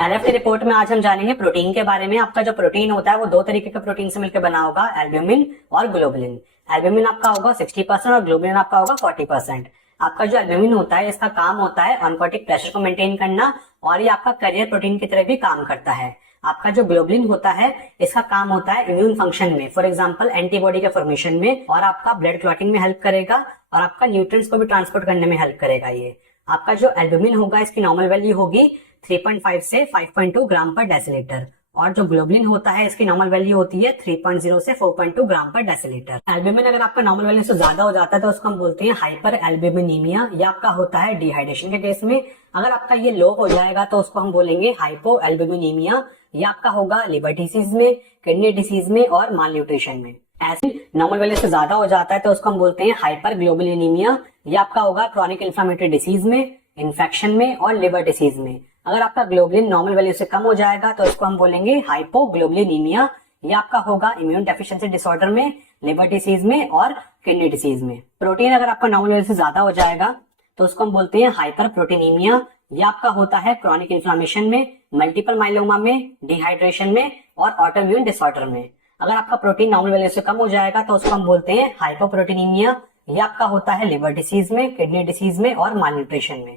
LF की report में आज हम जानेंगे प्रोटीन के बारे में। आपका जो प्रोटीन होता है वो दो तरीके के प्रोटीन से मिलकर बना होगा, एल्ब्यूमिन और ग्लोबुलिन। एल्ब्यूमिन आपका होगा 60% और ग्लोबुलिन आपका होगा 40%। आपका जो एल्ब्यूमिन होता है इसका काम होता है ऑनकोटिक प्रेशर को मेंटेन करना और ये आपका कैरियर प्रोटीन की तरह भी काम करता है। आपका जो ग्लोबुलिन होता है इसका काम होता है इम्यून फंक्शन में, फॉर एग्जांपल एंटीबॉडी के फॉर्मेशन में, और आपका ब्लड क्लॉटिंग में हेल्प करेगा और आपका न्यूट्रिएंट्स को भी ट्रांसपोर्ट करने में हेल्प करेगा। ये आपका जो एल्ब्यूमिन होगा इसकी नॉर्मल वैल्यू होगी 3.5 से 5.2 ग्राम पर डेसीलीटर, और जो ग्लोबुलिन होता है इसकी नॉर्मल वैल्यू होती है 3.0 से 4.2 ग्राम पर डेसीलीटर। एल्ब्यूमिन अगर आपका नॉर्मल वैल्यू से ज्यादा हो जाता है तो उसको हम बोलते हैं हाइपर एल्ब्यूमिनीमिया। ये आपका होता है डिहाइड्रेशन के केस में। अगर आपका ये लो हो जाएगा तो उसको हम बोलेंगे हाइपो एल्ब्यूमिनीमिया। ये आपका होगा लिवर डिसीज में, किडनी डिसीज में और माल न्यूट्रिशन में। ऐसे नॉर्मल वैल्यू से ज्यादा हो जाता है तो उसको हम बोलते हैं हाइपर ग्लोबुलिनीमिया। ये आपका होगा क्रॉनिक इन्फ्लेमेटरी डिसीज में, इन्फेक्शन में और लिवर डिसीज में। अगर आपका ग्लोबुलिन नॉर्मल वैल्यू से कम हो जाएगा तो इसको हम बोलेंगे हाइपोग्लोबुलिनीमिया। ये आपका होगा इम्यून डेफिशिएंसी डिसऑर्डर में, लिवर डिसीज में और किडनी डिसीज में। प्रोटीन अगर आपका नॉर्मल वैल्यू से ज्यादा हो जाएगा तो उसको हम बोलते हैं हाइपर प्रोटीनीमिया। ये आपका होता है क्रॉनिक इन्फ्लेमेशन में, मल्टीपल माइलोमा में, डिहाइड्रेशन में और ऑटोइम्यून डिसऑर्डर में। अगर आपका प्रोटीन नॉर्मल वैल्यू से कम हो जाएगा तो उसको हम बोलते हैं हाइपोप्रोटीनीमिया। ये आपका होता है लिवर डिसीज में, किडनी डिसीज में और माल न्यूट्रिशन में।